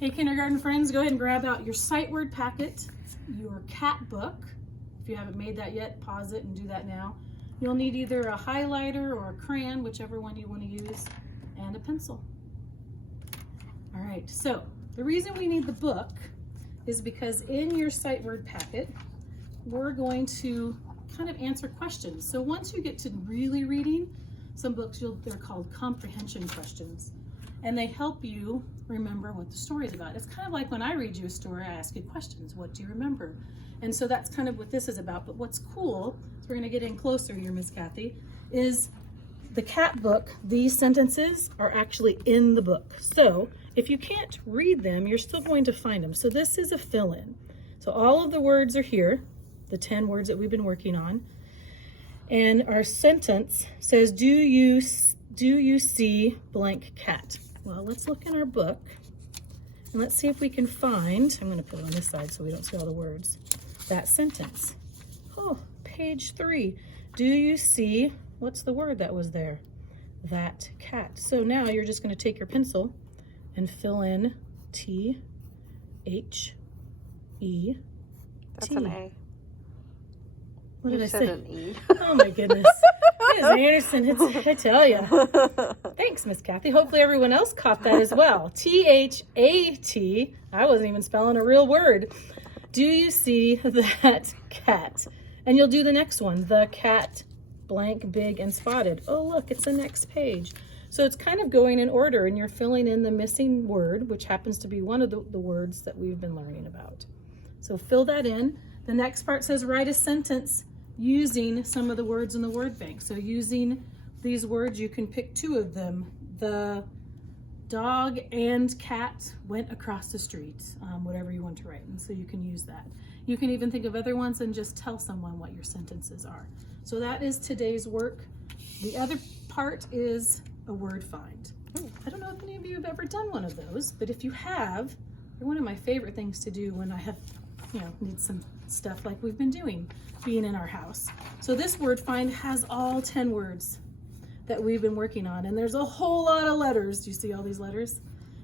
Hey kindergarten friends, go ahead and grab out your sight word packet, your cat book. If you haven't made that yet, pause it and do that now. You'll need either a highlighter or a crayon, whichever one you want to use, and a pencil. All right, so the reason we need the book is because in your sight word packet, we're going to kind of answer questions. So once you get to really reading, some books, they're called comprehension questions. And they help you remember what the story is about. It's kind of like when I read you a story, I ask you questions. What do you remember? And so that's kind of what this is about. But what's cool, so we're going to get in closer here, Miss Kathy, is the cat book. These sentences are actually in the book. So if you can't read them, you're still going to find them. So this is a fill-in. So all of the words are here, the 10 words that we've been working on. And our sentence says, do you see blank cat? Well, let's look in our book and let's see if we can find, I'm going to put it on this side so we don't see all the words, that sentence. Oh, page 3. Do you see, what's the word that was there? That cat. So now you're just going to take your pencil and fill in T-H-E-T. That's an A. What did I said say? An E. Oh my goodness. Ms. Anderson, I tell you. Thanks, Miss Kathy. Hopefully everyone else caught that as well. T-H-A-T. I wasn't even spelling a real word. Do you see that cat? And you'll do the next one. The cat, blank, big, and spotted. Oh, look, it's the next page. So it's kind of going in order, and you're filling in the missing word, which happens to be one of the words that we've been learning about. So fill that in. The next part says write a sentence using some of the words in the word bank. So using these words, you can pick 2 of them. The dog and cat went across the street, whatever you want to write. And so you can use that. You can even think of other ones and just tell someone what your sentences are. So that is today's work. The other part is a word find. I don't know if any of you have ever done one of those, but if you have, they're one of my favorite things to do when I have, need some stuff like we've been doing, being in our house. So this word find has all 10 words that we've been working on, and there's a whole lot of letters. Do you see all these letters?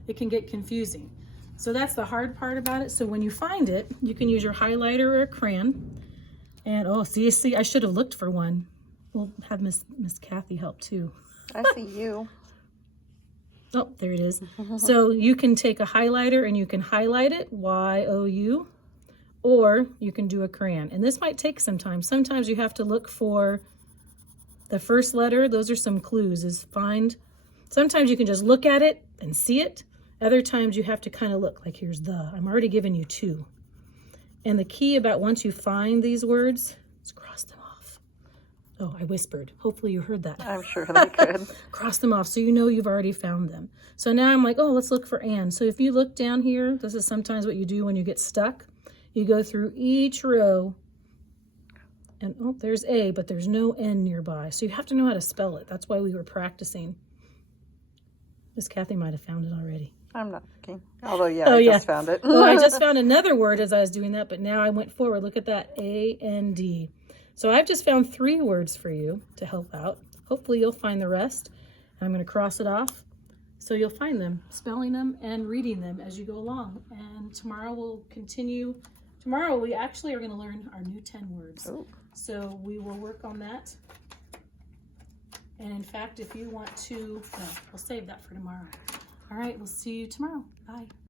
It can get confusing. So that's the hard part about it. So when you find it, you can use your highlighter or a crayon. And oh, see, I should have looked for one. We'll have Miss Kathy help too. I see you. Oh, there it is. So you can take a highlighter and you can highlight it, Y-O-U, or you can do a crayon. And this might take some time. Sometimes you have to look for the first letter. Those are some clues, is find. Sometimes you can just look at it and see it. Other times you have to kind of look, like here's the, I'm already giving you 2. And the key about once you find these words is cross them off. Oh, I whispered. Hopefully you heard that. I'm sure they could. Cross them off so you know you've already found them. So now I'm like, oh, let's look for Anne. So if you look down here, this is sometimes what you do when you get stuck. You go through each row and oh, there's A, but there's no N nearby. So you have to know how to spell it. That's why we were practicing. Miss Kathy might have found it already. I'm not looking. Although, I just found it. Oh, I just found another word as I was doing that, but now I went forward. Look at that, A-N-D. So I've just found 3 words for you to help out. Hopefully you'll find the rest. I'm going to cross it off. So you'll find them, spelling them and reading them as you go along. And tomorrow we'll continue. Tomorrow we actually are going to learn our new 10 words. Ooh. So we will work on that. And in fact, if you want to, no, we'll save that for tomorrow. All right, we'll see you tomorrow. Bye.